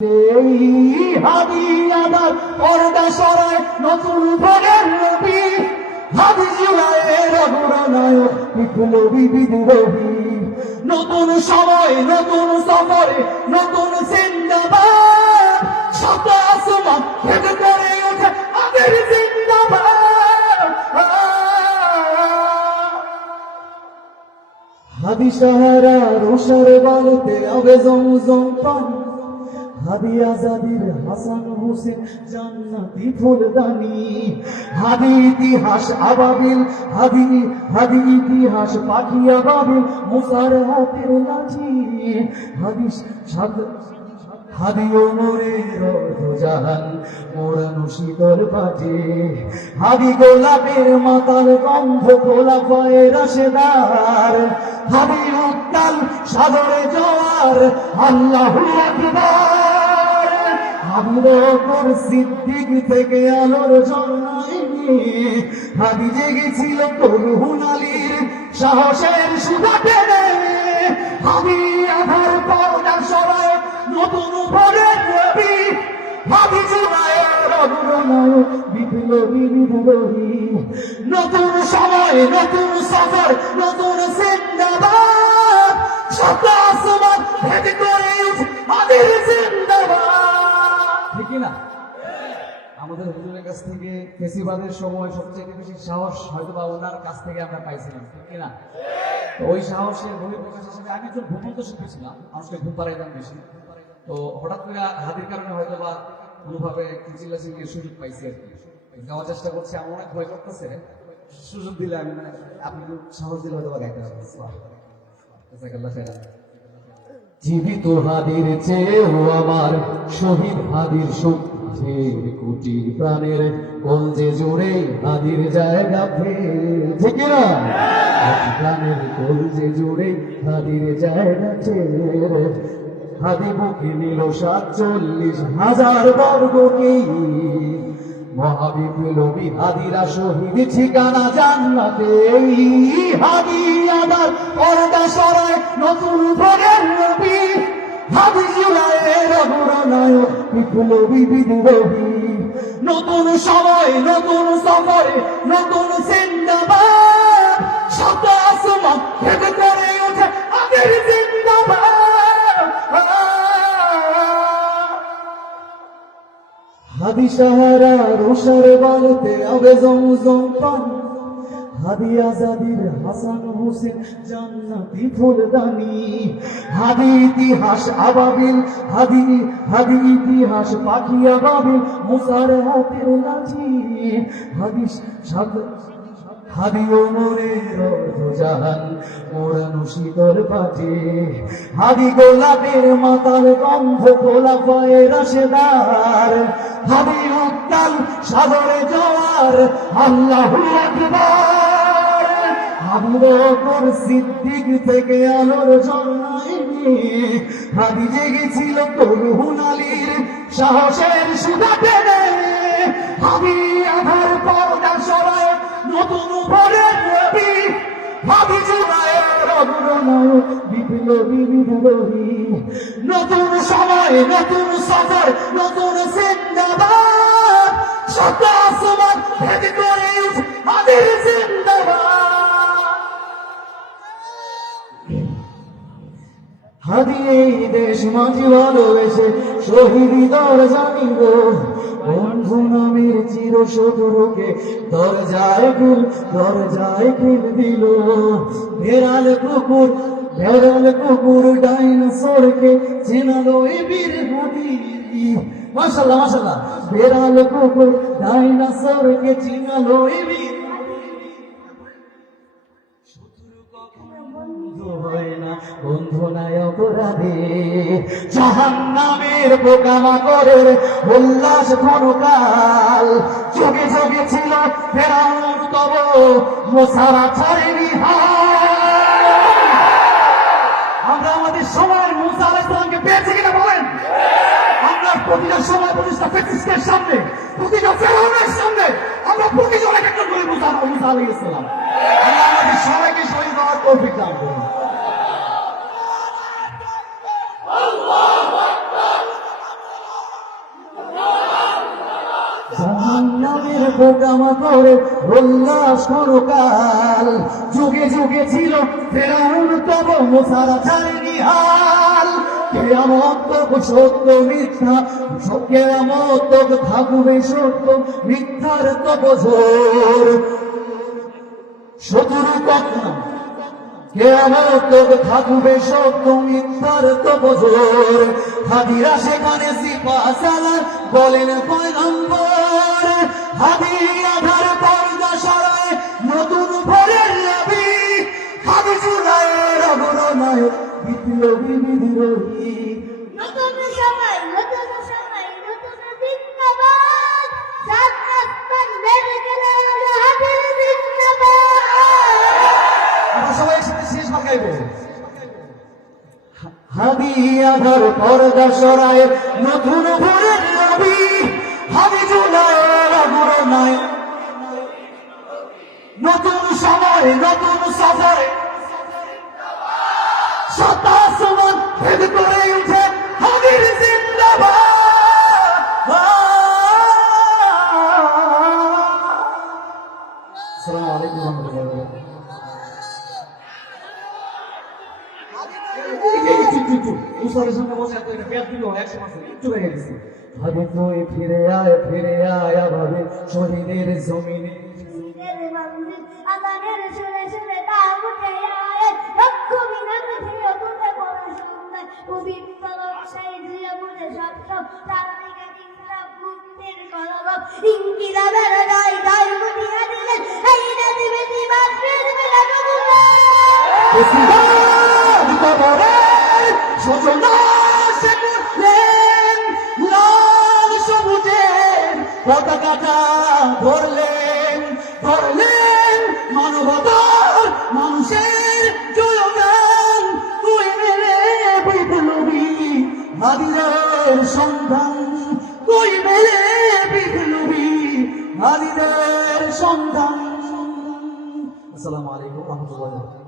এই হাদিয়াদার পর্দা সরায় নতুন ভোগের নবী, হাদি জুলাইয়ের অগ্রনায়ক বিপ্লবী বিদ্রোহী। নতুন সময় নতুন সফরে নতুন জিন্দাবাদ, শত আসমান ভেদ করে ওঠে আমাদের জিন্দাবাদ। হাদি সাহারা রোশার বালুতে আবে জমজম পানি, হাদি আজাদির হাসান হোসেন জান্নাতি ফুলদানি। হাদি ইতিহাস আবাবিল, হাদি ইতিহাস পাখি আবাবিল, মুসার হাতের লাঠি। হাদি ওমরের অর্ধজাহান মোড়ানো শীতল পাটে। হাদি গোলাপের মাতাল গন্ধ গোলাপায়ে রাশেদার। হাদি উত্তাল সাগরে জোয়ার, আল্লাহু আকবার। হাদি বকর সিদ্দিক থেকে আলোর ঝর্ণায় নিয়ে, হাদি জেগেছিল তরুণ আলীর সাহসের সুধা টেনে। হাদি আধার পর্দা সরায় নতুন ভোরের নবী, হাদি জুলাইয়ের অগ্রনায়ক বিপ্লবী বিদ্রোহী। নতুন সময় নতুন সফর নতুন জিন্দাবাদ, শত আসমান ভেদ করে উঠে আমাদের জিন্দাবাদ। ঠিক না? আমাদের হুজুরের কাছ থেকে ফেসিবাদের সময় সবচেয়ে বেশি সাহস হয়তো বা ওনার কাছ থেকে আমরা পাইছিলাম, ঠিক না? তো ওই সাহসের বহিঃপ্রকাশ হিসেবে আমি একজন ঘুমন্ত শিল্পী ছিলাম, মানুষকে ঘুম পাড়াইতাম বেশি। তো হঠাৎ করে হাদির কারণে হয়তো বা কোনোভাবে চিল্লাচিল্লির সুযোগ পাইছি আর কি, গাওয়ার চেষ্টা করছি। আমার অনেক ভয় করতেছে, সুযোগ দিলে আমি আপনি সাহস দিলে হয়তো বা গাইতে পারবেন। জীবিত হাদির চেয়েও আমার শহীদ হাদির শক্তি, কোটি প্রাণের কলজে জোরে হাদির জায়গা ফের, ঠিক না? প্রাণের কলজে জোরে হাদির জায়গা ফের। হাদি বুকে নিল 47,000 বর্গ কি, মহাবিপ্লবী হাদিরা শহীদ ঠিকানা জান্নাতে। হাদি আবার পর্দা সরায় নতুন ভোরের নবী, হাদি জুলাইয়ের অগ্রনায়ক বিপ্লবী বিদ্রোহী। নতুন সময় নতুন সফরে নতুন জিন্দাবাদ, শত আসমান ভেদ করে ওঠে আমাদের জিন্দাবাদ। হাদি সাহারা রোশার বালুতে আবে জমজম পানি, হাদি আজাদির হাসান হোসেন জান্নাতি ফুলদানি। হাদি ইতিহাস আবাবিল, হাদি ইতিহাস পাখি আবাবিল, মুসার হাতের লাঠি। হাদি ওমরের অর্ধজাহান মোড়ানো শীতল পাটে। হাদি গোলাপের মাতাল গন্ধ গোলাপায়ে রাশেদার। হাদি উত্তাল সাগরে জোয়ার, আল্লাহু আকবার। হাদি বকর সিদ্দিক থেকে আলোর ঝর্ণায় নিয়ে, হাদি জেগেছিল তরুণ আলীর সাহসের সুধা টেনে। হাদি আধার পর্দা সরায় নতুন ভোরের নবী, হাদি জুলাইয়ের অগ্রনায়ক বিপ্লবী বিদ্রোহী। নতুন সময় নতুন সফর নতুন জিন্দাবাদ, শত আসমান ভেদ করে উঠে আমাদের জিন্দাবাদ। হাদি এই দেশ মাঝি ভালোবেসে শহীদি দর জানিব, বন্ধু নামের চির শত্রুকে দরজায় খুল দিল। বেড়াল কুকুর ডাইনোসরকে চেনালো এই বীর হাদি। মাশাআল্লাহ মাশাআল্লাহ। বেড়াল কুকুর ডাইনোসরকে চেনালো এই বীর। বন্ধু নাই অপরাধে, জাহান্নামের পোকামাকড়ের উল্লাস ক্ষণকাল। চোখে চোখে ছিল ফেরাউন তব মোসারা ছাড়েনি হাল। আমরা আমাদের সময়ের মুসা আলাইহিস সালামকে পেয়েছি কিনা বলেন? আমরা প্রতিটা সময় প্রতিটা ফেসিস্টের সামনে, প্রতিটা ফেরাউনের সামনে আমরা প্রতিজন এক একটা করে মুসা আলাইহিস সালাম। আল্লাহ আমাদের সবাইকে শহীদ হওয়ার তৌফিক দান করুন। জাহান্নামের পোকামা করে উল্লাস করকাল, যুগে যুগে ছিল ফেরাউন তব মুসার ছাড়েনি হাল। কেয়ামত তক সত্য মিথ্যা, কেয়ামত তক থাকবে সত্য মিথ্যার তব জোর। শত্রু কখন কেয়ামত তক থাকবে সত্য মিথ্যার তব জোর। হাদিরা সেখানে সিপা সালার বলেন পয়গম্বর, হাদি আধার পর্দা সরায় নতুন ভোরের নবী, হাদি জুলাইয়ের অগ্রনায়ক বিপ্লবী বিদ্রোহী। নতুন সময় নতুন সময় নতুন জিন্দাবাদ, সাত আসমান বেড়ে গেলে হাতের জিন্দাবাদ। আমরা সবাই একসাথে শেষ ভাগ গাইব। হাদি আধার পর্দা সরায় নতুন ভোরের নবী, হাদি জুলাইয়ের অগ্রনায়ক। নতুন সময় নতুন সফরে সাত আসমান ভেদ করে উঠে হাদির জিন্দাবাদ। আসসালামু আলাইকুম ওয়া রাহমাতুল্লাহি ওয়া বারাকাতুহু। মুসারের সঙ্গে বসে এত একটা ব্যাপ দিল, 100% একটু রেখে দিছি। ভাবে তুই ফিরে আয় ভাবে শহীদের জমিনে। শহীদের মন্দির আজানের সুরে সুরে তার উঠে আয়, লক্ষ মিনার থেকে তুলে পড়া সুন্দর পবিত্র রক্ষায় দিয়ে বলে সব সব তার দিকে ইনসাফ মুক্তির কলরব। ইনকিলাবের গায় গায় গুটিয়া দিলেন এই নদী বেটি বাসের বেলা ডুবুলে। পতাকাটা ধরলেন মানবতার মানুষের জয়গান, তুই মেরে বিপ্লবী হাদিদের সন্ধান, তুই মেরে বিপ্লবী হাদিদের সন্ধান। আসসালামু আলাইকুম ওয়া রাহমাতুল্লাহি ওয়া বারাকাতুহু।